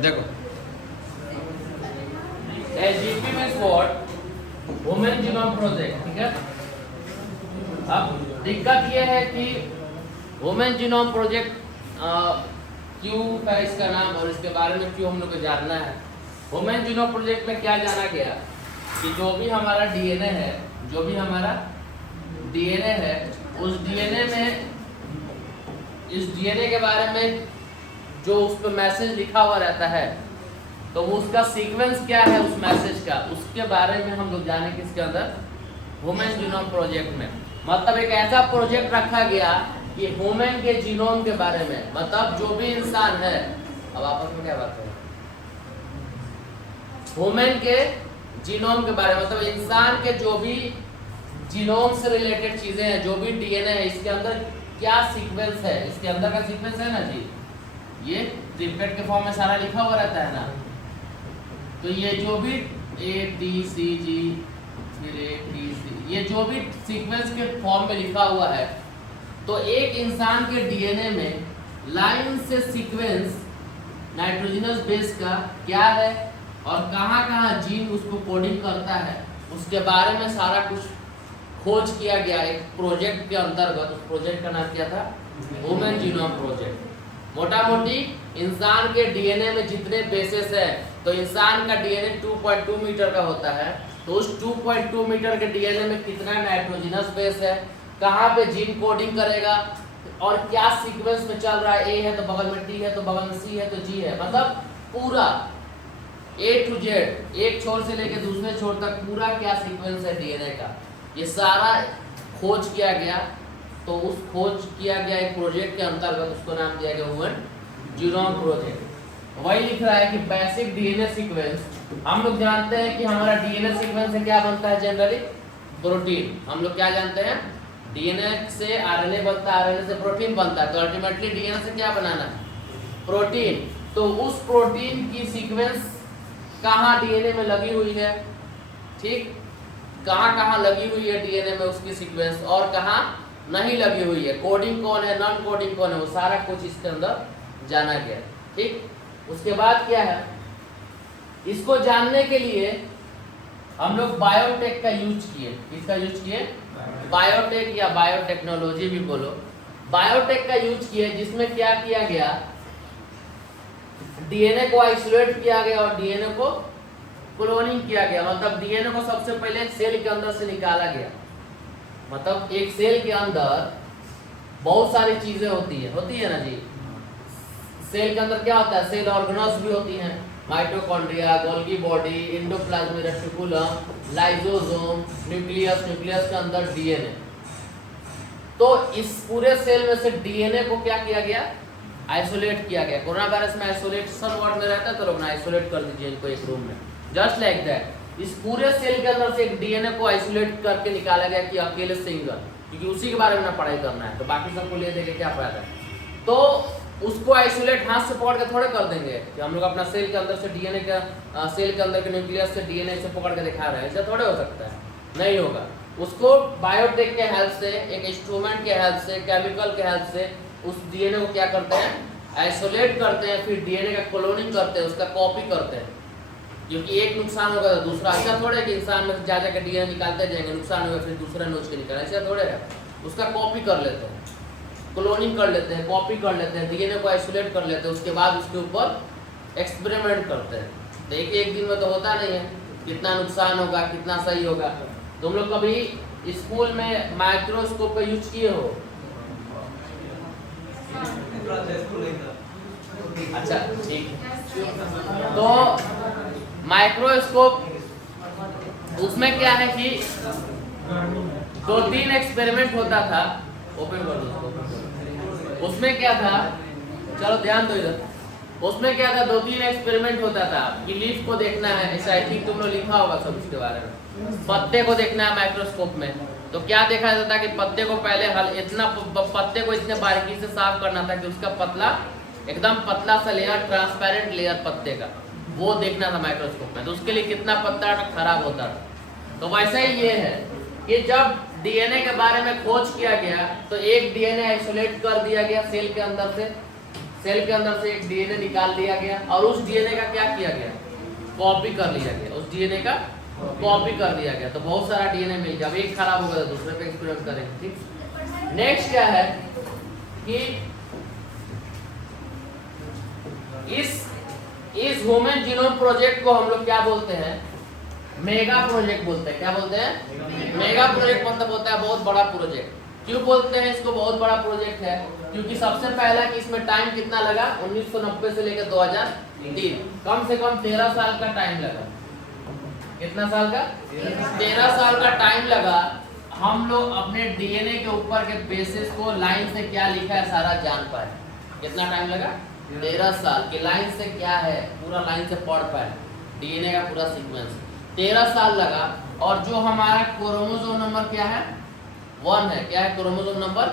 देखो एसजीपी में what women genome project, ठीक है। अब दिक्कत यह है कि वुमेन जीनोम प्रोजेक्ट क्यों है इसका नाम और इसके बारे में क्यों हम लोग को जानना है। वुमेन जीनोम प्रोजेक्ट में क्या जाना गया कि जो भी हमारा डीएनए है, जो भी हमारा डीएनए है, उस डीएनए में, इस डीएनए के बारे में जो उस पर मैसेज लिखा हुआ रहता है, तो उसका सीक्वेंस क्या है उस मैसेज का, उसके बारे में हम लोग जाने किसके अंदर, वुमेन जीनोम प्रोजेक्ट में। मतलब एक ऐसा प्रोजेक्ट रखा गया कि वुमेन के जीनोम के बारे में, मतलब जो भी इंसान है, अब आपस में क्या बात है, वुमेन के जीनोम के बारे में, मतलब इंसान के जो भी जीनोम से रिलेटेड चीजें हैं, जो भी डीएनए है, इसके अंदर क्या सीक्वेंस है, इसके अंदर का सीक्वेंस है ना जी, ये ट्रिपलेट के फॉर्म में सारा लिखा हुआ रहता है ना। तो ये जो भी ए टी सी जी फिर ए टी सी, ये जो भी सीक्वेंस के फॉर्म में लिखा हुआ है, तो एक इंसान के डीएनए में लाइन से सीक्वेंस नाइट्रोजनस बेस का क्या है और कहाँ कहाँ जीन उसको कोडिंग करता है, उसके बारे में सारा कुछ खोज किया गया एक प्रोजेक्ट के अंतर्गत। उस प्रोजेक्ट का नाम क्या था, वुमेन जीनोम प्रोजेक्ट। मोटा मोटी इंसान के डीएनए में जितने बेसेस है, तो इंसान का डीएनए 2.2 मीटर का होता है, तो उस 2.2 मीटर के डीएनए में कितना नाइट्रोजनस बेस है, कहाँ पे जीन कोडिंग करेगा और क्या सीक्वेंस में चल रहा है, ए है तो बगल में टी है, तो बगल में सी है, तो जी है, मतलब पूरा ए टू जेड, एक छोर से लेकर दूसरे छोर तक पूरा क्या सीक्वेंस है डीएनए का, ये सारा खोज किया गया। तो उस खोज किया गया एक प्रोजेक्ट के अंतर्गत उसको नाम दिया गया वुमेन जीनोम प्रोजेक्ट। वही लिख रहा है कि बेसिक डीएनए सीक्वेंस, हम लोग जानते हैं कि हमारा डीएनए सीक्वेंस से क्या बनता है, जनरली प्रोटीन। हम लोग क्या जानते हैं, डीएनए से आरएनए बनता है, आरएनए से प्रोटीन बनता है, तो अल्टीमेटली डीएनए से क्या बनाना है, प्रोटीन। तो उस प्रोटीन की सीक्वेंस कहाँ डीएनए में लगी हुई है, ठीक, कहाँ कहाँ लगी हुई है डीएनए में उसकी सीक्वेंस और कहाँ नहीं लगी हुई है, कोडिंग कौन है, नॉन कोडिंग कौन है, वो सारा कुछ इसके अंदर जाना गया, ठीक। उसके बाद क्या है, इसको जानने के लिए हम लोग बायोटेक का यूज किए। किसका यूज किए, बायोटेक या बायोटेक्नोलॉजी भी बोलो, बायोटेक का यूज किए, जिसमें क्या किया गया, डीएनए को आइसोलेट किया गया और डीएनए को क्लोनिंग किया गया। मतलब डीएनए को सबसे पहले सेल के अंदर से निकाला गया, मतलब एक सेल के अंदर बहुत सारी चीजें होती है ना जी। सेल के अंदर क्या होता है, सेल ऑर्गेनल्स भी होती हैं, mitochondria, Golgi body, endoplasmic reticulum, lysosome, nucleus, nucleus के अंदर डीएनए। तो इस पूरे सेल में से डीएनए को क्या किया गया, आइसोलेट किया गया। कोरोना वायरस में आइसोलेशन वार्ड में रहता है, तो लोग ना आइसोलेट कर दीजिए इनको एक रूम में, जस्ट लाइक दैट। इस पूरे सेल के अंदर से एक डीएनए को आइसोलेट करके निकाला गया कि अकेले सिंगल, क्योंकि उसी के बारे में ना पढ़ाई करना है, तो बाकी सबको ले देंगे क्या फायदा। तो उसको आइसोलेट हाथ से पकड़ के थोड़े कर देंगे कि हम लोग अपना सेल के अंदर से डीएनए का, सेल के अंदर के न्यूक्लियस से डीएनए से पकड़ के दिखा रहे हैं, ऐसा थोड़े हो सकता है, नहीं होगा। उसको बायोटेक के हेल्प से, एक इंस्ट्रूमेंट के हेल्प से, केमिकल के हेल्प से उस डीएनए को क्या करते हैं, आइसोलेट करते हैं, फिर डीएनए का क्लोनिंग करते हैं, उसका कॉपी करते हैं। क्योंकि एक नुकसान होगा तो दूसरा, ऐसा थोड़े कि इंसान में जा जाकर डीएनए निकालते जाएंगे, नुकसान होगा फिर दूसरा नोच के निकाला, ऐसा थोड़े है। उसका कॉपी कर लेते हैं, क्लोनिंग कर लेते हैं, कॉपी कर लेते हैं, डीएनए को आइसोलेट कर लेते हैं, उसके बाद उसके ऊपर एक्सपेरिमेंट करते हैं। तो एक दिन में तो होता नहीं है, कितना नुकसान होगा, कितना सही होगा। तुम लोग कभी स्कूल में माइक्रोस्कोप का यूज किए हो? अच्छा ठीक है। तो माइक्रोस्कोप, उसमें क्या है कि 2-3 एक्सपेरिमेंट होता था, ओपन कर दो। उसमें क्या था, चलो ध्यान दो इधर, उसमें क्या था, 2-3 एक्सपेरिमेंट होता था कि लीफ को देखना है, ऐसा आई थिंक तुम लोग लिखा होगा सब उसके बारे में। पत्ते को देखना है माइक्रोस्कोप में, तो क्या देखा जाता है कि पत्ते को पहले इतना पत्ते को इतने बारीकी से साफ करना था कि उसका पतला, एकदम पतला सा लेयर, ट्रांसपेरेंट लेयर पत्ते का, वो देखना था माइक्रोस्कोप में। तो उसके लिए कितना पत्ता खराब होता था। तो वैसा ही ये है कि जब डीएनए के बारे में खोज किया गया, तो एक डीएनए आइसोलेट कर दिया गया सेल के अंदर से, सेल के अंदर से एक डीएनए निकाल लिया गया और उस डीएनए का क्या किया गया, कॉपी कर लिया गया, उस डीएनए का कॉपी कर दिया गया। तो बहुत सारा डीएनए मिल गया। अब एक खराब हो गया तो दूसरे पे एक्सपेरिमेंट करेंगे। ठीक, नेक्स्ट क्या है कि इस ह्यूमन जीनोम प्रोजेक्ट को हम लोग क्या बोलते हैं, मेगा प्रोजेक्ट बोलते हैं। क्या बोलते हैं, मेगा प्रोजेक्ट। मतलब होता है बहुत बड़ा प्रोजेक्ट। क्यों बोलते हैं इसको बहुत बड़ा प्रोजेक्ट है, क्योंकि सबसे पहला कि इसमें टाइम कितना लगा, 1990 से लेकर 2003, कम से कम 13 साल का टाइम लगा। कितना साल का, 13 साल का टाइम लगा। हम लोग अपने डीएनए के ऊपर के बेसिस को लाइन से क्या लिखा है सारा जान पाए। कितना टाइम लगा, 13 साल की लाइन से क्या है पूरा लाइन से पढ़ पाए डीएनए का पूरा सीक्वेंस। 13 साल लगा। और जो हमारा क्रोमोसोम नंबर क्या है, 1 है। क्या है, क्रोमोसोम नंबर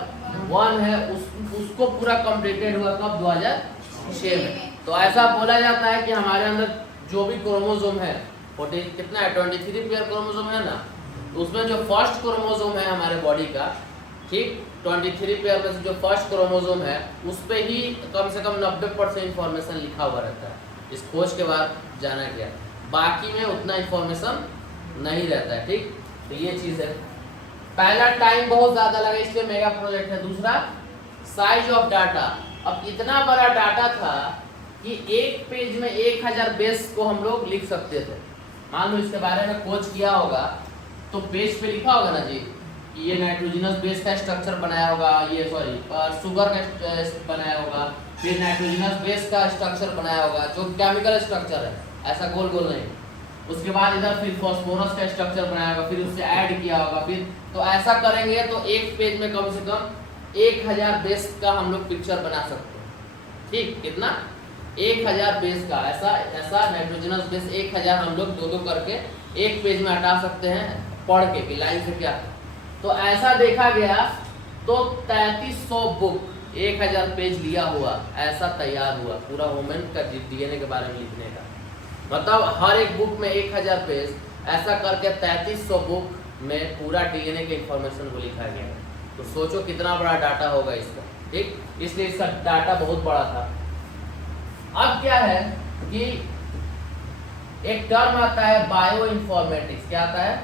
1 है। उसको पूरा कंप्लीटेड हुआ कब, 2006 में। तो ऐसा बोला जाता है कि हमारे अंदर जो भी क्रोमोसोम है, कितना है, 23 पेयर क्रोमोसोम है ना। तो उसमें जो फर्स्ट क्रोमोसोम है हमारे बॉडी का, ठीक, 23 पेयर में से जो फर्स्ट क्रोमोसोम है उस पे ही कम से कम 90% इंफॉर्मेशन लिखा हुआ रहता है। इस खोज के बाद जाना गया, बाकी में उतना इंफॉर्मेशन नहीं रहता है। ठीक, तो ये चीज़ है। पहला टाइम बहुत ज़्यादा लगा इसलिए मेगा प्रोजेक्ट है। दूसरा साइज ऑफ डाटा। अब इतना बड़ा डाटा था कि एक पेज में 1000 बेस को हम लोग लिख सकते थे। मान लो इसके बारे में खोज किया होगा तो पेज पे लिखा होगा ना जी, ये नाइट्रोजनस बेस का स्ट्रक्चर बनाया होगा, ये शुगर का बनाया होगा, फिर नाइट्रोजनस बेस का स्ट्रक्चर बनाया होगा जो केमिकल स्ट्रक्चर है, ऐसा गोल गोल नहीं। उसके बाद इधर फिर फॉस्फोरस का स्ट्रक्चर बनाया होगा, फिर उससे ऐड किया होगा, फिर तो ऐसा करेंगे तो एक पेज में कम से कम 1000 बेस का हम लोग पिक्चर बना सकते हैं। ठीक, कितना, 1000 बेस का। ऐसा नाइट्रोजनस बेस 1000 हम लोग दो करके एक पेज में हटा सकते हैं पढ़ के कि लाइन से क्या। तो ऐसा देखा गया तो 3300 बुक 1000 पेज लिया हुआ ऐसा तैयार हुआ पूरा ह्यूमन का डीएनए के बारे में लिखने का। मतलब हर एक बुक में 1000 पेज, ऐसा करके 3300 बुक में पूरा डीएनए के इंफॉर्मेशन को लिखा गया। तो सोचो कितना बड़ा डाटा होगा इसका। ठीक, इसलिए इसका डाटा बहुत बड़ा था। अब क्या है कि एक टर्म आता है बायो इन्फॉर्मेटिक्स। क्या आता है,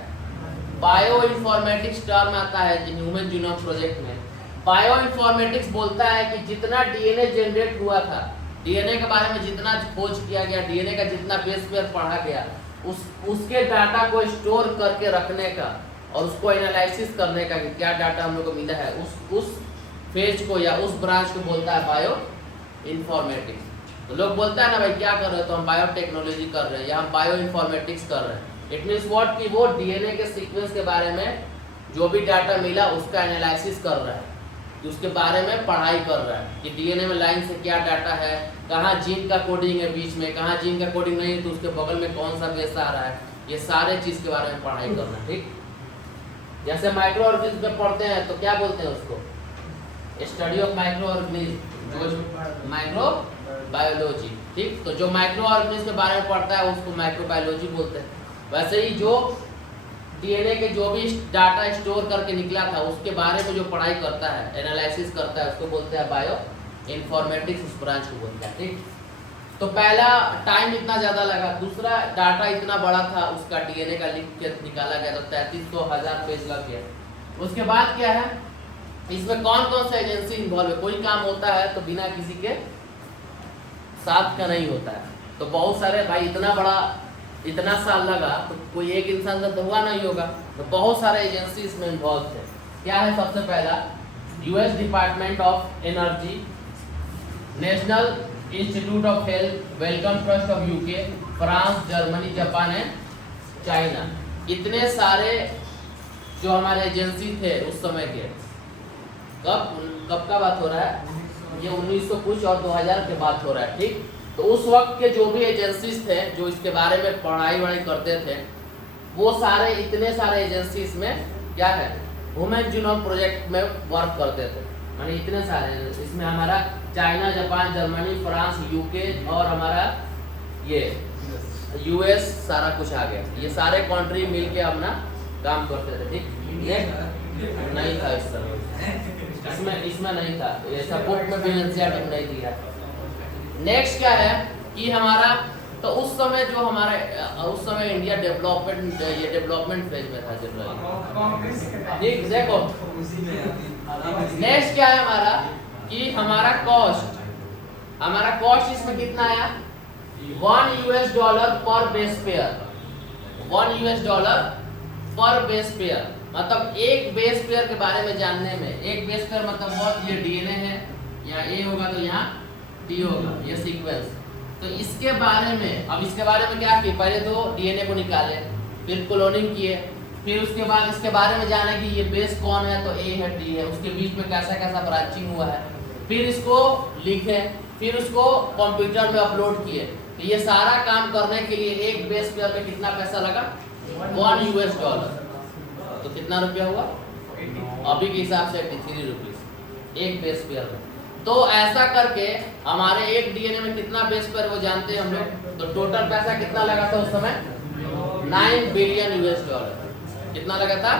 बायो इन्फॉर्मेटिक्स टर्म आता है ह्यूमन जीनोम प्रोजेक्ट में। बायो इन्फॉर्मेटिक्स बोलता है कि जितना डीएनए जनरेट हुआ था, डीएनए के बारे में जितना खोज किया गया, डीएनए का जितना बेस पेयर पढ़ा गया, उसके डाटा को स्टोर करके रखने का और उसको एनालिसिस करने का कि क्या डाटा हम लोग को मिला है, उस फेज को या उस ब्रांच को बोलता है बायो इन्फॉर्मेटिक्स। तो लोग बोलता है ना भाई क्या कर रहे हो, तो हम बायोटेक्नोलॉजी कर रहे हैं या हम बायो इन्फॉर्मेटिक्स कर रहे हैं। इट मीन्स व्हाट कि वो डीएनए के सीक्वेंस के बारे में जो भी डाटा मिला उसका एनालिसिस कर रहा है, कि उसके बारे में पढ़ाई कर रहा है कि डीएनए में लाइन से क्या डाटा है, कहाँ जीन का कोडिंग है बीच में, कहाँ जीन का कोडिंग नहीं है तो उसके बगल में कौन सा बेस आ रहा है, ये सारे चीज़ के बारे में पढ़ाई करना है। ठीक, जैसे माइक्रो ऑर्गेनिज्म में पढ़ते हैं तो क्या बोलते हैं उसको, study of micro organism, micro biology. ठीक, तो जो माइक्रो ऑर्गेनिज्म के बारे में पढ़ता है उसको माइक्रो बायोलॉजी बोलते हैं। वैसे ही जो डीएनए के जो भी डाटा स्टोर करके निकला था उसके बारे में जो पढ़ाई करता है, एनालिसिस करता है, उसको बोलते हैं बायो इन्फॉर्मेटिक्स, उस ब्रांच को बोलते हैं। ठीक, तो पहला टाइम इतना ज़्यादा लगा, दूसरा डाटा इतना बड़ा था उसका डीएनए का लिख के निकाला गया तो 3300 पेज लग गया। उसके बाद क्या है, इसमें कौन कौन सा एजेंसी इन्वॉल्व है, कोई काम होता है तो बिना किसी के साथ का नहीं होता है। तो बहुत सारे भाई इतना साल लगा तो कोई एक इंसान से तो हुआ नहीं होगा, तो बहुत सारे एजेंसी इसमें इन्वॉल्व थे। क्या है, सबसे पहला US department of energy, national institute of health, Wellcome Trust of UK, France, Germany, Japan and China. इतने सारे जो हमारे एजेंसी थे उस समय के, कब का बात हो रहा है, ये 1900 कुछ और 2000 के बात हो रहा है। ठीक, तो उस वक्त के जो भी एजेंसीज थे जो इसके बारे में पढ़ाई करते थे, वो सारे इतने सारे एजेंसीज में क्या है, ह्यूमन जीनोम प्रोजेक्ट में वर्क करते थे। माने इतने सारे, इसमें हमारा China, Japan, Germany, France, UK और हमारा ये यूएस सारा कुछ आ गया। ये सारे कंट्री मिलके अपना काम करते थे। ठीक, नहीं था इस समय, इसमें नहीं था, ऐसा बुक में भी एनसीईआरटी में नहीं दिया। नेक्स्ट क्या है कि हमारा तो उस समय जो हमारा उस समय इंडिया डेवलपमेंट फेज में था जनरली, ठीक। देखो नेक्स्ट क्या है हमारा कि हमारा कॉस्ट इसमें कितना आया, $1 पर बेस पेयर, $1 पर बेस पेयर। मतलब एक बेस पेयर के बारे में जानने में, एक बेस पेयर मतलब बहुत, ये डीएनए है, यहाँ ए होगा तो यहाँ टी होगा, ये सीक्वेंस। तो इसके बारे में, अब इसके बारे में क्या किया, पहले तो डीएनए को निकाले, फिर क्लोनिंग किए, फिर उसके बाद इसके बारे में जाने कि ये बेस कौन है, तो ए है टी है, उसके बीच में कैसा कैसा ब्रांचिंग हुआ है, फिर इसको लिखे, फिर उसको कंप्यूटर में अपलोड किए। तो ये सारा काम करने के लिए एक बेस पेयर में कितना पैसा लगा, $1। तो कितना रुपया हुआ अभी के हिसाब से, 83 रुपीज एक बेस पेयर में। तो ऐसा करके हमारे एक डीएनए में कितना बेस पेयर वो जानते हैं हम लोग। तो टोटल पैसा कितना लगा था उस समय, $9 बिलियन। कितना लगा था,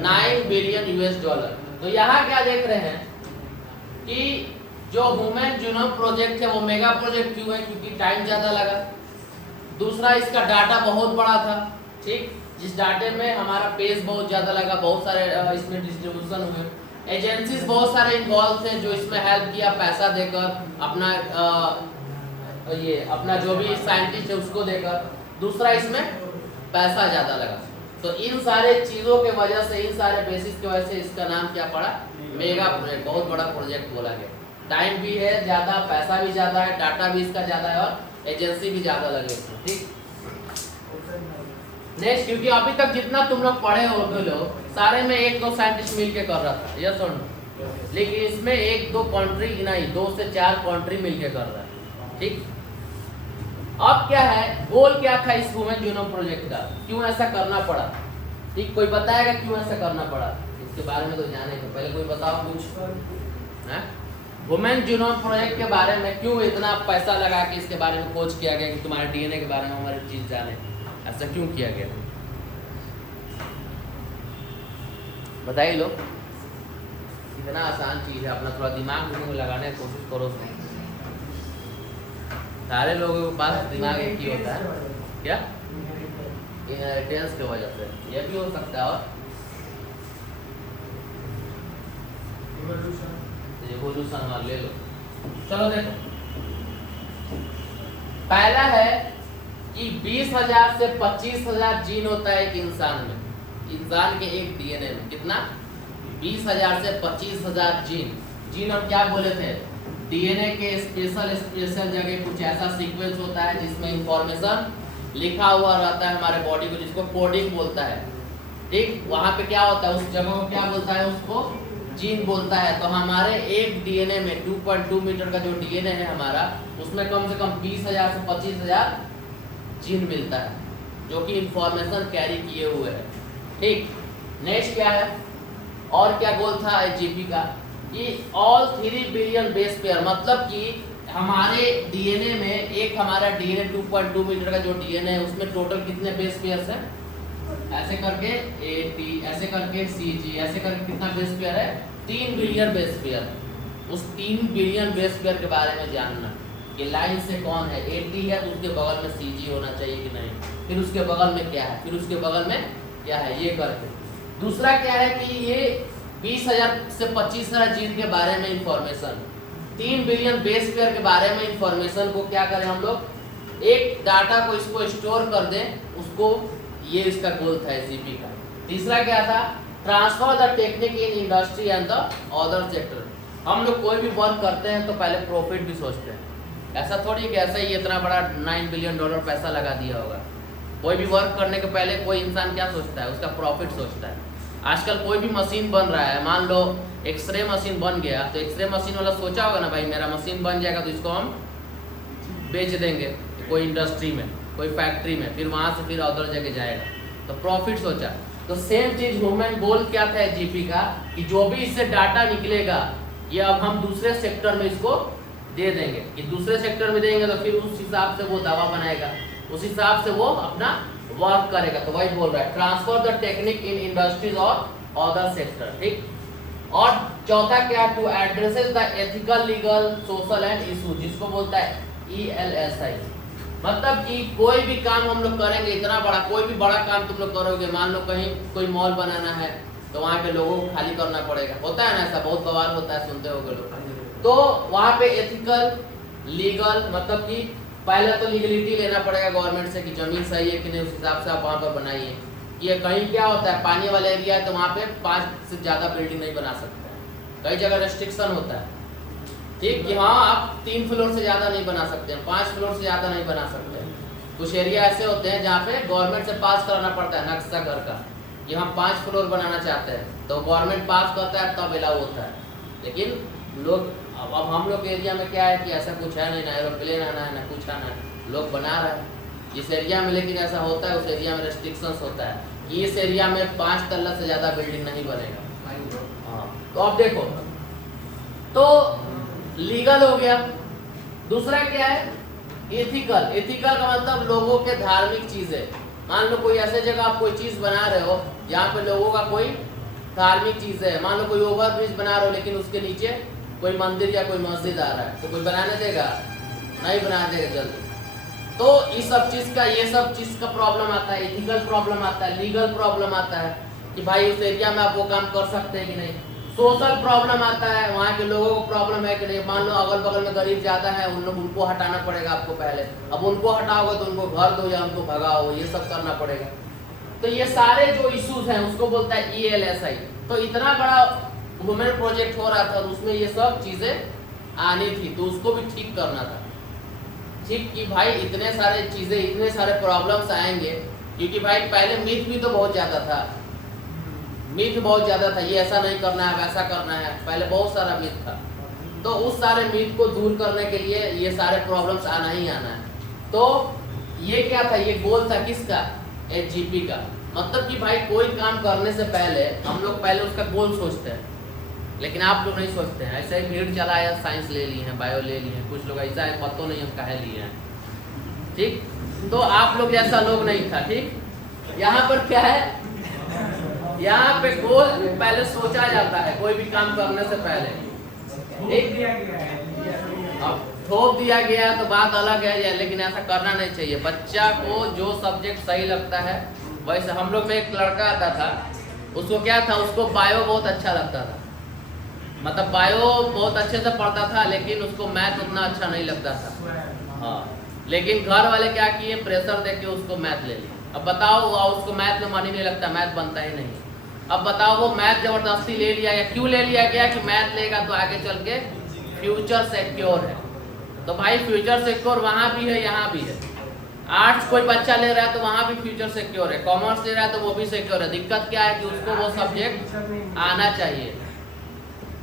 $9 बिलियन। तो यहाँ क्या देख रहे हैं कि जो ह्यूमन जीनोम प्रोजेक्ट है वो मेगा प्रोजेक्ट क्यों है, क्योंकि टाइम ज्यादा लगा। दूसरा इसका डाटा बहुत बड़ा था, ठीक। जिस डाटे में हमारा पेज बहुत ज्यादा लगा, बहुत सारे इसमें डिस्ट्रीब्यूशन हुए, एजेंसीज बहुत सारे इन्वॉल्व थे जो इसमें हेल्प किया पैसा देकर, अपना ये अपना जो भी साइंटिस्ट है उसको देकर। दूसरा इसमें पैसा ज्यादा लगा। तो इन सारे चीजों के वजह से, इन सारे बेसिस की वजह से इसका नाम क्या पड़ा, मेगा प्रोजेक्ट, बहुत बड़ा प्रोजेक्ट बोला गया। टाइम भी है ज्यादा, पैसा भी ज्यादा है, डाटा भी इसका ज्यादा है और एजेंसी भी ज्यादा लगे, ठीक। नेक्स्ट, क्योंकि अभी तक जितना तुम लोग पढ़े हो लोग सारे में 1-2 साइंटिस्ट मिलके कर रहा था, यस और नो, लेकिन इसमें 1-2 कंट्री नहीं, 2 से 4 कंट्री मिलके कर रहा है, ठीक। अब क्या है, गोल क्या था इस ह्यूमन जीनोम प्रोजेक्ट का, क्यों ऐसा करना पड़ा, ठीक। कोई बताएगा क्यों ऐसा करना पड़ा, इसके बारे में तो जाने को पहले कोई बताओ कुछ। ह्यूमन जीनोम प्रोजेक्ट के बारे में क्यों इतना पैसा लगा के इसके बारे में खोज किया गया कि तुम्हारे डीएनए के बारे में हमारी चीज जाने, ऐसा क्यों किया गया, बताइए लोग। इतना आसान चीज है, अपना थोड़ा दिमाग में लगाने की कोशिश करो। सारे लोगों के पास दिमाग एक ही होता है, क्या, इनहेरिटेंस की वजह से, ये भी हो सकता है। और इवोल्यूशन वाला ले लो, चलो देखो। पहला है कि 20,000 से 25,000 जीन होता है एक इंसान में, इंसान के एक डीएनए में। कितना, 20,000 से 25,000 जीन हम क्या बोले थे, डीएनए के स्पेशल जगह कुछ ऐसा सीक्वेंस होता है जिसमें इंफॉर्मेशन लिखा हुआ रहता है हमारे बॉडी को, जिसको कोडिंग बोलता है, ठीक। वहां पे क्या होता है, उस जगह को क्या बोलता है, उसको जीन बोलता है। तो हमारे एक डीएनए में 2.2 मीटर का जो डीएनए है हमारा, उसमें कम से कम 20,000 से 25,000 जीन मिलता है जो कि इंफॉर्मेशन कैरी किए हुए है, ठीक। नेक्स्ट क्या है, और क्या गोल था जीपी का, कि ऑल 3 बिलियन बेस पेयर, मतलब कि हमारे डीएनए में, एक हमारा डीएनए 2.2 मीटर का जो डीएनए है उसमें टोटल कितने बेस पेयर्स हैं, ऐसे करके AT, ऐसे करके CG, ऐसे करके कितना बेस पेयर है, 3 बिलियन बेस पेयर। उस 3 बिलियन बेस पेयर के बारे में जानना कि लाइन से कौन है, AT है तो उसके बगल में CG होना चाहिए कि नहीं, फिर उसके बगल में क्या है, फिर उसके बगल में क्या है, ये करके। दूसरा क्या है कि ये 20,000 से 25,000 जीन के बारे में इंफॉर्मेशन, 3 बिलियन बेस पेयर के बारे में इंफॉर्मेशन को क्या करें हम लोग, एक डाटा को इसको स्टोर कर दें उसको, ये इसका गोल था एसजीपी का। तीसरा क्या था, transfer the technique in industry and the other sector. हम लोग कोई भी वर्क करते हैं तो पहले प्रॉफिट भी सोचते हैं, ऐसा थोड़ी कि ऐसा ही इतना बड़ा $9 बिलियन पैसा लगा दिया होगा। कोई भी वर्क करने के पहले कोई इंसान क्या सोचता है, उसका प्रॉफिट सोचता है। आजकल कोई भी मशीन बन रहा है, मान लो एक्सरे मशीन बन गया, तो एक्सरे मशीन वाला सोचा होगा ना, भाई मेरा मशीन बन जाएगा तो इसको हम बेच देंगे कोई इंडस्ट्री में, कोई फैक्ट्री में, फिर वहाँ से फिर अदर जगह जाएगा, तो प्रॉफिट सोचा। तो सेम चीज ह्यूमन गोल क्या था जीपी का, कि जो भी इससे डाटा निकलेगा ये अब हम दूसरे सेक्टर में इसको दे देंगे, कि दूसरे सेक्टर में देंगे तो फिर उस हिसाब से वो दवा बनाएगा, उस हिसाब से वो अपना वर्क करेगा। तो वही बोल रहा है, transfer the technique in industries और अदर सेक्टर, ठीक। और चौथा क्या, to addresses the ethical, legal, social and issue, जिसको बोलता है ELSI। मतलब कि कोई भी काम हम लोग करेंगे, इतना बड़ा कोई भी बड़ा काम तुम लोग करोगे, मान लो कहीं कोई मॉल बनाना है तो वहाँ के लोगों को खाली करना पड़ेगा, होता है ना ऐसा, बहुत बवाल होता है, सुनते होगे लोग। तो वहाँ पे एथिकल, लीगल, मतलब कि पहले तो लीगलिटी लेना पड़ेगा गवर्नमेंट से कि जमीन सही है कि नहीं, उस हिसाब से आप वहाँ पर बनाइए। ये कहीं क्या होता है, पानी वाला एरिया है तो वहाँ पे 5 से ज़्यादा बिल्डिंग नहीं बना सकते हैं, कई जगह रेस्ट्रिक्शन होता है, ठीक, कि हाँ आप 3 फ्लोर से ज़्यादा नहीं बना सकते हैं, 5 फ्लोर से ज़्यादा नहीं बना सकते हैं। कुछ एरिया ऐसे होते हैं जहाँ पे गवर्नमेंट से पास कराना पड़ता है नक्शा घर का, कि हम 5 फ्लोर बनाना चाहते हैं, तो गवर्नमेंट पास करता है तब अलाउ होता है। लेकिन लोग अब हम लोग के एरिया में क्या है कि ऐसा कुछ है नहीं, ना एरोप्लेन आना है ना कुछ आना है, लोग बना रहे हैं इस एरिया में, लेकिन ऐसा होता है उस एरिया में रेस्ट्रिक्शंस होता है कि इस एरिया में 5 तल्ला से ज़्यादा बिल्डिंग नहीं बनेगा। हाँ, तो अब देखो, तो लीगल हो गया। दूसरा क्या है, एथिकल। एथिकल का मतलब लोगों के धार्मिक चीजें, मान लो कोई ऐसे जगह आप कोई चीज बना रहे हो जहाँ पे लोगों का कोई धार्मिक चीज है, मान लो कोई ओवरब्रिज बना रहे हो लेकिन उसके नीचे कोई मंदिर या कोई मस्जिद आ रहा है, तो कोई बनाने देगा नहीं, बना देगा जल्दी। तो इस सब चीज का, ये सब चीज का प्रॉब्लम आता है, एथिकल प्रॉब्लम आता है, लीगल प्रॉब्लम आता है कि भाई उस एरिया में आप वो काम कर सकते हैं कि नहीं। सोशल प्रॉब्लम आता है, वहाँ के लोगों को प्रॉब्लम है कि नहीं, मान लो अगल बगल में गरीब ज्यादा है, उनको हटाना पड़ेगा आपको पहले, अब उनको हटाओगे तो उनको घर दो या उनको भगाओ, ये सब करना पड़ेगा। तो ये सारे जो इश्यूज हैं उसको बोलता है ELSI। तो इतना बड़ा वुमेन प्रोजेक्ट हो रहा था और उसमें ये सब चीजें आनी थी, तो उसको भी ठीक करना था, ठीक, कि भाई इतने सारे चीजें, इतने सारे प्रॉब्लम्स आएंगे, क्योंकि भाई पहले मिथ भी तो बहुत ज्यादा था, मिथ बहुत ज्यादा था, ये ऐसा नहीं करना है वैसा करना है, पहले बहुत सारा मिथ था। तो उस सारे मिथ को दूर करने के लिए ये सारे प्रॉब्लम्स आना ही आना है। तो ये क्या था, ये गोल था किसका, HGP का। मतलब कि भाई कोई काम करने से पहले हम लोग पहले उसका गोल सोचते हैं, लेकिन आप लोग नहीं सोचते हैं, ऐसे ही भीड़ चला है, साइंस ले लिए हैं, बायो ले लिए हैं, कुछ लोग ऐसा है पता नहीं हम काहे लिए हैं, ठीक। तो आप लोग जैसा लोग नहीं था, ठीक। यहाँ पर क्या है, यहाँ पे गोल पहले सोचा जाता है कोई भी काम करने से पहले, ठीक। अब थोप दिया गया तो बात अलग है, लेकिन ऐसा करना नहीं चाहिए। बच्चा को जो सब्जेक्ट सही लगता है वैसे, हम लोग में एक लड़का आता था, उसको क्या था, उसको बायो बहुत अच्छा लगता था, मतलब बायो बहुत अच्छे से पढ़ता था, लेकिन उसको मैथ उतना अच्छा नहीं लगता था। हाँ, लेकिन घर वाले क्या किए, प्रेशर दे के उसको मैथ ले लिया। अब बताओ, उसको मैथ में मन ही नहीं लगता, मैथ बनता ही नहीं। अब बताओ वो मैथ जबरदस्ती ले लिया, या क्यों ले लिया गया कि मैथ लेगा तो आगे चल के फ्यूचर सिक्योर है। तो भाई फ्यूचर सिक्योर वहाँ भी है, यहाँ भी है। आर्ट्स कोई बच्चा ले रहा है तो वहाँ भी फ्यूचर सिक्योर है, कॉमर्स ले रहा है तो वो भी सिक्योर है। दिक्कत क्या है कि उसको वो सब्जेक्ट आना चाहिए,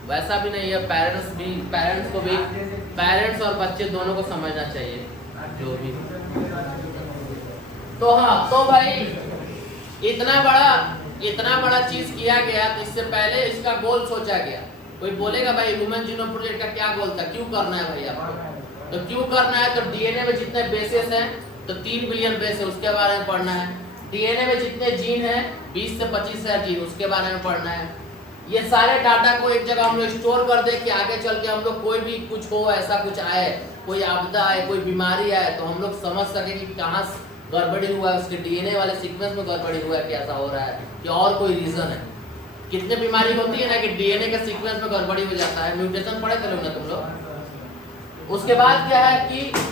वैसा भी नहीं है। पेरेंट्स को भी, पेरेंट्स और बच्चे दोनों को समझना चाहिए जो भी। तो हाँ, तो भाई इतना बड़ा चीज किया गया, तो इससे पहले इसका गोल सोचा गया। कोई बोलेगा भाई ह्यूमन जीनोम प्रोजेक्ट का क्या गोल था, क्यों करना है भाई आपको, तो क्यों करना है, तो DNA में जितने बेसेस हैं तो 3 बिलियन बेस है, उसके बारे में पढ़ना है। DNA में जितने जीन हैं 20 से 25,000 जीन, उसके बारे में पढ़ना है। ये सारे डाटा को एक जगह हम लोग स्टोर कर दे कि आगे चल के हम लोग कोई भी कुछ हो, ऐसा कुछ आए, कोई आपदा आए, कोई बीमारी आए, तो हम लोग समझ सके कि कहाँ गड़बड़ी हुआ है, उसके DNA वाले सीक्वेंस में गड़बड़ी हुआ है, कैसा हो रहा है, या और कोई रीजन है। कितने बीमारी होती है ना कि DNA के सीक्वेंस में गड़बड़ी हो जाता है, म्यूटेशन पढ़े थे लोग ना तुम लोग। उसके बाद क्या है कि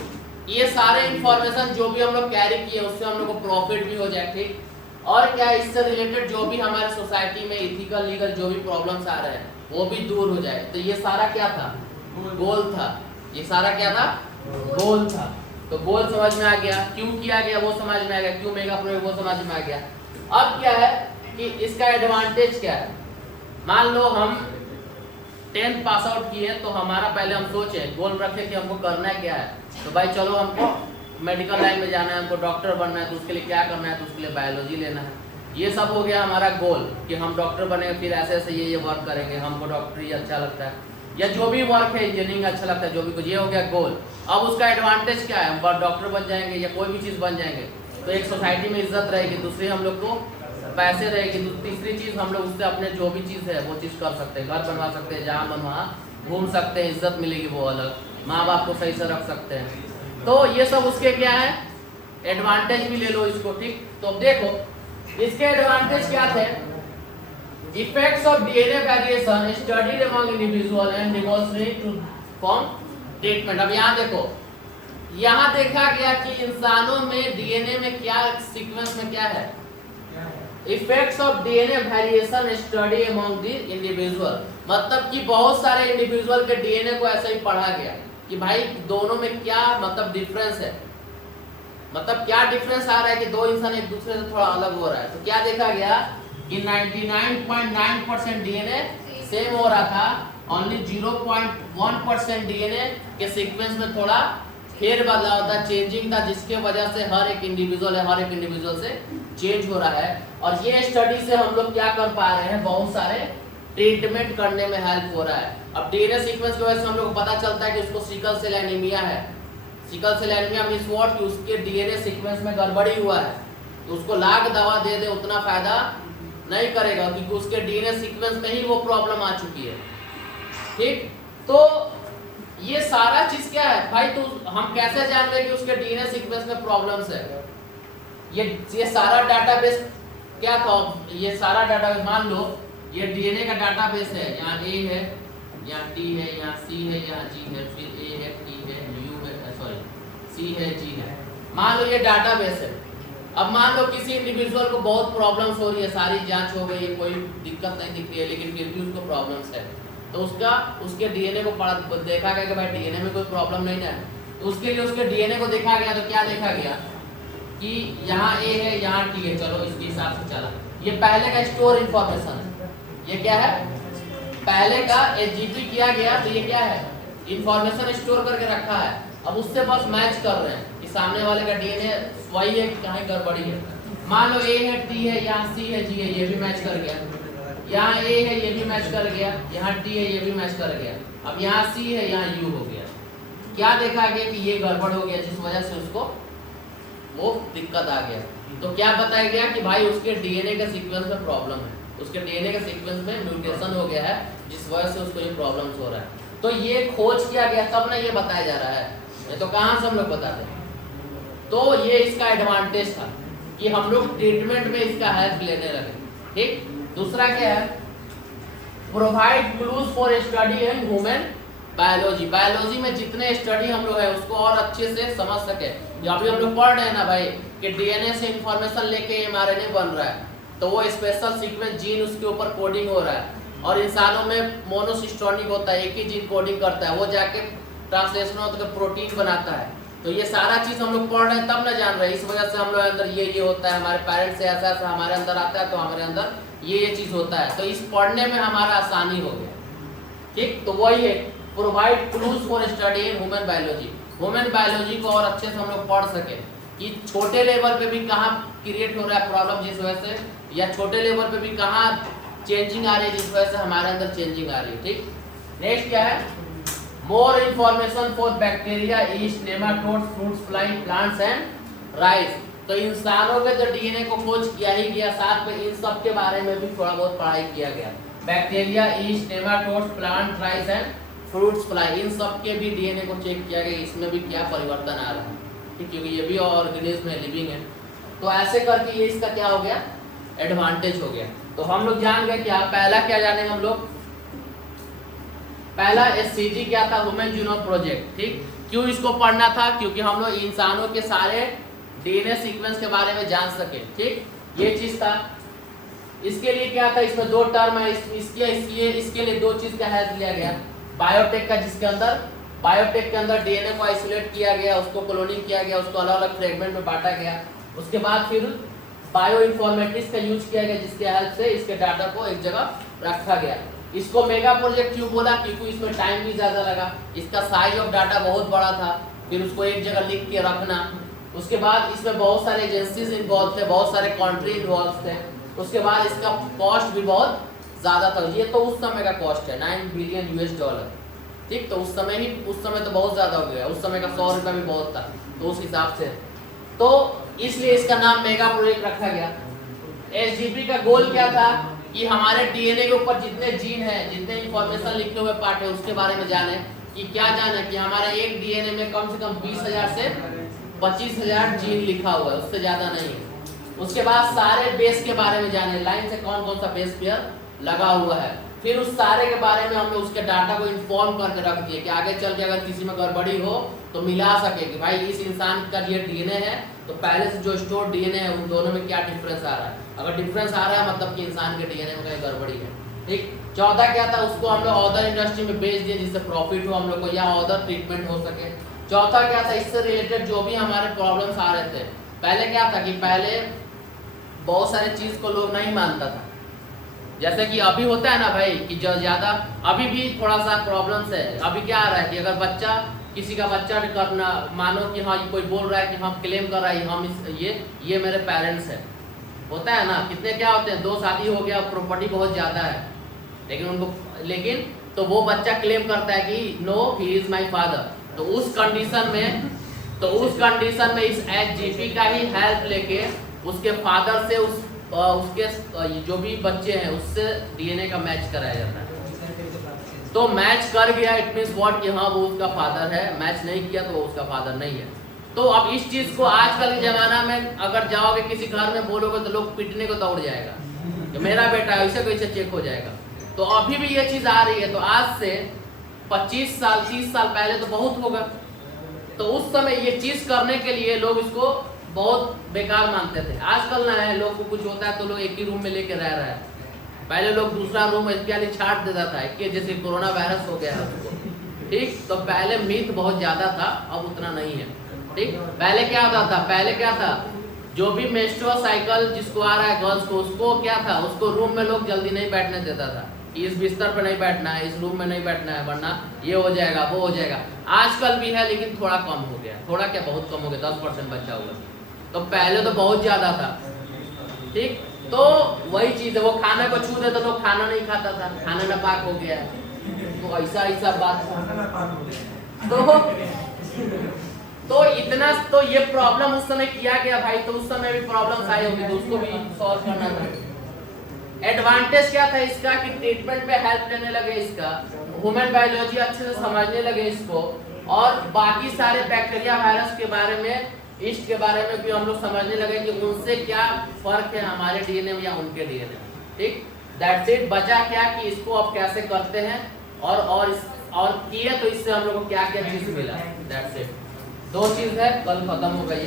ये सारे इंफॉर्मेशन जो भी हम लोग कैरी किए उससे हम लोग को प्रॉफिट भी हो जाए, ठीक। और क्या, इससे रिलेटेड जो भी हमारे सोसाइटी में इथिकल लीगल जो भी प्रॉब्लम्स आ रहे हैं वो भी दूर हो जाए। तो ये सारा क्या था, गोल था। ये सारा क्या था, गोल था। तो गोल समझ में आ गया, क्यों किया गया वो समझ में आ गया, क्यों मेगा प्रोजेक्ट वो समझ में आ गया। अब क्या है कि इसका एडवांटेज क्या है। मान लो हम 10th पास आउट किए, तो हमारा पहले हम सोचे, गोल रखे कि हमको करना क्या है। तो भाई चलो हमको मेडिकल लाइन में जाना है, हमको डॉक्टर बनना है, तो उसके लिए क्या करना है, तो उसके लिए बायोलॉजी लेना है। ये सब हो गया हमारा गोल कि हम डॉक्टर बनेंगे, फिर ऐसे ऐसे ये वर्क करेंगे, हमको डॉक्टरी अच्छा लगता है, या जो भी वर्क है, इंजीनियरिंग अच्छा लगता है, जो भी कुछ, ये हो गया गोल। अब उसका एडवांटेज क्या है, हम डॉक्टर बन जाएंगे या कोई भी चीज़ बन जाएंगे तो एक सोसाइटी में इज्जत रहेगी, दूसरे हम लोग को पैसे रहेगी तो तीसरी चीज हम लोग उससे अपने जो भी चीज है वो चीज कर सकते हैं, घर बनवा सकते हैं, जहाँ मन वहाँ घूम सकते हैं, इज्जत मिलेगी वो अलग, माँ बाप को सही से रख सकते हैं। तो ये सब उसके क्या है एडवांटेज भी ले लो इसको, ठीक। तो देखो इसके एडवांटेज क्या थे, effects of DNA variation studied among individual and evolutionary to form treatment. अब यहाँ देखो, यहाँ देखा गया कि इंसानों में डीएनए में क्या सीक्वेंस में क्या है, effects of DNA variation study among the individual, मतलब कि बहुत सारे इंडिविजुअल के डीएनए को ऐसा ही पढ़ा गया कि भाई दोनों में क्या मतलब डिफरेंस है, मतलब क्या डिफरेंस आ रहा है कि दो इंसान एक दूसरे से थोड़ा अलग हो रहा है। तो क्या देखा गया कि 99.9% डीएनए सेम हो रहा था, ओनली 0.1% डीएनए के सीक्वेंस में थोड़ा फेर बदलाव था, चेंजिंग था, जिसके वजह से हर एक इंडिविजुअल से चेंज हो रहा है। और ये स्टडी से हम लोग क्या कर पा रहे हैं, बहुत सारे ट्रीटमेंट करने में हेल्प हो रहा है। अब डीएनए सीक्वेंस की वजह से हम लोग को पता चलता है कि उसको सिकल सेल एनीमिया है। Sickle cell anaemia means what, कि उसके डीएनए सीक्वेंस में गड़बड़ी हुआ है, तो उसको लाख दवा दे दे उतना फायदा नहीं करेगा, क्योंकि उसके डीएनए सीक्वेंस में ही वो प्रॉब्लम आ चुकी है, ठीक। तो ये सारा चीज क्या है भाई, तो हम कैसे जान रहे कि उसके डीएनए सीक्वेंस में प्रॉब्लम्स है, ये सारा डाटाबेस क्या था, ये सारा डाटाबेस मान लो ये डीएनए का डाटाबेस है, यहाँ ए है, यहाँ टी है, यहाँ सी है, यहाँ जी है, फिर ए है, टी है, यू है, सॉरी सी है, जी है, मान लो ये डाटाबेस है। अब मान लो किसी इंडिविजुअल को बहुत प्रॉब्लम्स हो रही है, सारी जांच हो गई है, कोई दिक्कत नहीं दिख रही है, लेकिन फिर भी उसको प्रॉब्लम्स है, तो उसके डीएनए को देखा गया कि भाई डीएनए में कोई प्रॉब्लम नहीं है, तो उसके लिए उसके डीएनए को देखा गया। तो क्या देखा गया कि यहाँ ए है, यहाँ टी है, चलो इसके हिसाब से चला। ये पहले का स्टोर इंफॉर्मेशन है, ये क्या है पहले का एचजीटी किया गया, तो ये क्या है इंफॉर्मेशन स्टोर करके रखा है। अब उससे बस मैच कर रहे हैं कि सामने वाले का डीएनए वही है कि कहीं गड़बड़ी है। मान लो ए है, टी है, यहाँ सी है, जी है, ये भी मैच कर गया, यहाँ ए है, ये भी मैच कर गया, यहाँ टी है, ये भी मैच कर गया, अब यहाँ सी है, यहाँ यू हो गया। क्या देखा गया कि ये गड़बड़ हो गया, जिस वजह से उसको वो दिक्कत आ गया। तो क्या बताया गया कि भाई उसके डीएनए के सीक्वेंस में प्रॉब्लम है, उसके डीएनए के सीक्वेंस में म्यूटेशन हो गया है, जिस वजह से उसको ये प्रॉब्लम्स हो रहा है। तो ये खोज किया गया तब ना ये बताया जा रहा है, नहीं तो कहाँ से हम लोग बताते हैं। तो ये इसका एडवांटेज था कि हम लोग ट्रीटमेंट में इसका हेल्प लेने लगे, ठीक। दूसरा क्या है, provide clues for study in human biology. Biology में जितने स्टडी हम लोग है उसको और अच्छे से समझ सके। अभी हम लोग पढ़ रहे हैं ना भाई कि डीएनए से इंफॉर्मेशन लेके एमआरएनए बन रहा है, तो वो स्पेशल सीक्वेंस जीन उसके ऊपर कोडिंग हो रहा है, और इंसानों में मोनोसिस्टोनिक होता है, एक ही जीन कोडिंग करता है, वो जाके ट्रांसलेशन होकर प्रोटीन बनाता है। तो ये सारा चीज हम लोग पढ़ रहे हैं तब ना जान रहे हैं। इस वजह से हम लोग अंदर ये होता है, हमारे पेरेंट्स से ऐसा ऐसा हमारे अंदर आता है, तो हमारे अंदर ये चीज होता है। तो इस पढ़ने में हमारा आसानी हो गया, ठीक। तो वही है provide clues for study in human biology. Human biology को और अच्छे से हम लोग पढ़ सके कि छोटे लेवल पे भी कहाँ क्रिएट हो रहा है प्रॉब्लम, जिस वजह से, या छोटे लेवल पे भी कहाँ चेंजिंग आ रही है, जिस वजह से हमारे अंदर चेंजिंग आ रही है, ठीक। नेक्स्ट क्या है, more information for bacteria, yeast, nematodes, fruits, fly, plants and rice. तो इंसानों के तो डीएनए को खोज किया ही गया, साथ में इन सब के बारे में भी थोड़ा बहुत पढ़ाई किया गया। Bacteria, yeast, nematodes, plant, rice and fruits, fly, इन सब के भी डीएनए को चेक किया गया, इसमें भी क्या परिवर्तन आ रहा है, ठीक, क्योंकि ये भी ऑर्गेनिज्म है, लिविंग है। तो ऐसे करके ये इसका क्या हो गया एडवांटेज हो गया। तो हम लोग जान गए क्या, पहला क्या जाने हम लोग, पहला एससीजी क्या था, ह्यूमन जीनोम प्रोजेक्ट, ठीक। क्यों इसको पढ़ना था, क्योंकि हम लोग इंसानों के सारे डीएनए सीक्वेंस के बारे में जान सके, ठीक, ये चीज था। इसके लिए क्या था, इसमें दो टर्म है, इसके लिए दो चीज का हेल्प लिया गया, बायोटेक का, जिसके अंदर बायोटेक के अंदर डीएनए को आइसोलेट किया गया, उसको क्लोनिंग किया गया, उसको अलग अलग फ्रेगमेंट में बांटा गया। उसके बाद फिर बायो इन्फॉर्मेटिक्स का यूज किया गया, जिसके हेल्प से इसके डाटा को एक जगह रखा गया। इसको मेगा प्रोजेक्ट क्यों बोला, क्योंकि इसमें टाइम भी ज्यादा लगा, इसका साइज ऑफ डाटा बहुत बड़ा था, फिर उसको एक जगह लिख के रखना। उसके बाद इसमें बहुत सारे एजेंसीज इन्वॉल्व थे, बहुत सारे कंट्री इन्वॉल्व थे। उसके बाद इसका कॉस्ट भी बहुत ज्यादा था, ये तो उस समय का कॉस्ट है $9 बिलियन, ठीक। तो उस समय तो बहुत ज्यादा हो गया, उस समय का 100 रुपया भी बहुत था, तो उस हिसाब से तो इसलिए इसका नाम मेगा प्रोजेक्ट रखा गया। एसजीपी का गोल क्या था कि हमारे डीएनए के ऊपर जितने जीन हैं, जितने इंफॉर्मेशन लिखे हुए पार्ट है उसके बारे में जाने कि क्या जाने कि हमारा एक डीएनए में कम से कम 20,000 से 25,000 जीन लिखा हुआ है, उससे ज्यादा नहीं। उसके बाद सारे बेस के बारे में जाने, लाइन से कौन कौन सा बेस पेयर लगा हुआ है। फिर उस सारे के बारे में हमने उसके डाटा को इन्फॉर्म करके रख दिए कि आगे चल के अगर किसी में गड़बड़ी हो तो मिला सके कि भाई इस इंसान का ये डीएनए है तो पहले से जो स्टोर डीएनए है उन दोनों में क्या डिफरेंस आ रहा है। अगर डिफरेंस आ रहा है मतलब कि इंसान के डीएनए में कहीं गड़बड़ी है। ठीक। चौथा क्या था, उसको हम लोग अदर इंडस्ट्री में बेच दिए जिससे प्रॉफिट हो हम लोग को या अदर ट्रीटमेंट हो सके। चौथा क्या था, इससे रिलेटेड जो भी हमारे प्रॉब्लम्स आ रहे थे, पहले क्या था कि पहले बहुत सारे चीज को लोग नहीं मानता था। जैसे कि अभी होता है ना भाई कि जो ज्यादा अभी भी थोड़ा सा प्रॉब्लम्स है। अभी क्या आ रहा है कि अगर बच्चा किसी का बच्चा करना, मानो कि हाँ कोई बोल रहा है कि हम क्लेम कर रहा है हम ये मेरे पेरेंट्स है, होता है ना। कितने क्या होते हैं, 2 शादी हो गया, प्रॉपर्टी बहुत ज्यादा है, लेकिन तो वो बच्चा क्लेम करता है कि no he is my father. तो उस कंडीशन में इस एचजीपी का ही हेल्प लेके उसके फादर से उसके जो भी बच्चे हैं उससे डीएनए का मैच कराया जाता है। तो मैच कर गया इट मींस व्हाट कि हाँ वो उसका फादर है, मैच नहीं किया तो वो उसका फादर नहीं है। तो अब इस चीज को आजकल के जमाना में अगर जाओगे किसी घर में बोलोगे तो लोग पीटने को दौड़ जाएगा कि मेरा बेटा ऐसे कैसे चेक हो जाएगा। तो अभी भी ये चीज आ रही है। तो आज से 25 साल 30 साल पहले तो बहुत होगा। तो उस समय ये चीज करने के लिए लोग इसको बहुत बेकार मानते थे। आजकल ना है, लोग को कुछ होता है तो लोग एक ही रूम में लेके रह रहा है। पहले लोग दूसरा रूम इत्यादि छाट देता था कि जैसे कोरोना वायरस हो गया है उसको। ठीक। तो पहले मीथ बहुत ज्यादा था, अब उतना नहीं है। ठीक। पहले क्या होता था, पहले क्या था, जो भी मेंस्ट्रुअल साइकिल जिसको आ रहा है गर्ल्स को, उसको क्या था, उसको रूम में लोग जल्दी नहीं बैठने देता था कि इस बिस्तर पर नहीं बैठना है, इस रूम में नहीं बैठना है, वरना ये हो जाएगा वो हो जाएगा। आजकल भी है लेकिन थोड़ा कम हो गया, थोड़ा क्या बहुत कम हो गया, 10% बचा हुआ। तो पहले तो बहुत ज्यादा था। ठीक। तो वही चीज है, वो खाना को छू दे तो लोग खाना नहीं खाता था, खाना नापाक हो गया। तो ऐसा बात तो इतना तो ये प्रॉब्लम उस समय किया गया भाई। तो उस समय भी प्रॉब्लम आई होगी तो उसको भी सॉल्व करना था। एडवांटेज क्या था इसका कि ट्रीटमेंट पे हेल्प लेने लगे, इसका ह्यूमन बायोलॉजी अच्छे से समझने लगे इसको, और बाकी सारे बैक्टीरिया वायरस के बारे में, ईस्ट के बारे में भी हम लोग समझने लगे कि उनसे क्या फर्क है हमारे डीएनए में या उनके डीएनए में। ठीक। That's it. बचा क्या कि इसको अब कैसे करते हैं और किए तो इससे हम लोग को क्या क्या चीज मिला। That's it. 2 चीज है, कल खत्म हो गई।